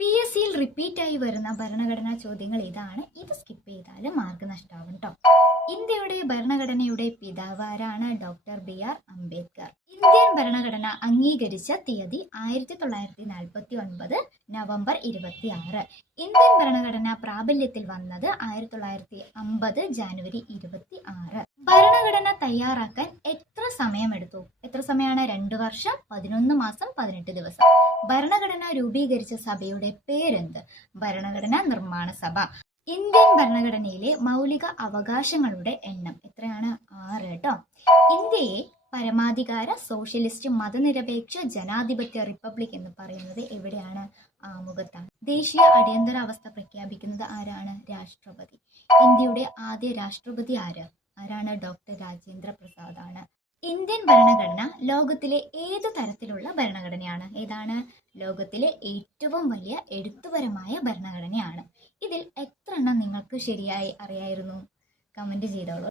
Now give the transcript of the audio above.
PSCയിൽ റിപ്പീറ്റായി വരുന്ന ഭരണഘടനാ ചോദ്യങ്ങൾ ഇതാണ്. ഇത് സ്കിപ്പ് ചെയ്താൽ മാർക്ക് നഷ്ടമാകും കേട്ടോ. ഇന്ത്യയുടെ ഭരണഘടനയുടെ പിതാവ് ആരാണ്? Doctor BR Ambedkar. ഇന്ത്യൻ ഭരണഘടന അംഗീകരിച്ച തീയതി 1949 നവംബർ 26. ഇന്ത്യൻ ഭരണഘടന പ്രാബല്യത്തിൽ വന്നത് 1950 ജാനുവരി 26. ഭരണഘടന തയ്യാറാക്കാൻ എത്ര സമയമെടുത്തു? എത്ര സമയമാണ്? 2 വർഷം 11 മാസം 18 ദിവസം. ഭരണഘടന രൂപീകരിച്ച സഭയുടെ പേരെന്ത്? ഭരണഘടനാ നിർമ്മാണ സഭ. ഇന്ത്യൻ ഭരണഘടനയിലെ മൗലിക അവകാശങ്ങളുടെ എണ്ണം എത്രയാണ്? 6 കേട്ടോ. ഇന്ത്യയെ പരമാധികാര സോഷ്യലിസ്റ്റ് മതനിരപേക്ഷ ജനാധിപത്യ റിപ്പബ്ലിക് എന്ന് പറയുന്നത് എവിടെയാണ്? ആമുഖത്താണ്. ദേശീയ അടിയന്തരാവസ്ഥ പ്രഖ്യാപിക്കുന്നത് ആരാണ്? രാഷ്ട്രപതി. ഇന്ത്യയുടെ ആദ്യ രാഷ്ട്രപതി ആരാണ്? ഡോക്ടർ രാജേന്ദ്ര പ്രസാദ് ആണ്. ഇന്ത്യൻ ഭരണഘടന ലോകത്തിലെ ഏത് തരത്തിലുള്ള ഭരണഘടനയാണ്? ഏതാണ്? ലോകത്തിലെ ഏറ്റവും വലിയ എഴുത്തുപരമായ ഭരണഘടനയാണ്. ഇതിൽ എത്ര എണ്ണം നിങ്ങൾക്ക് ശരിയായി അറിയായിരുന്നു? കമന്റ് ചെയ്തോളൂ.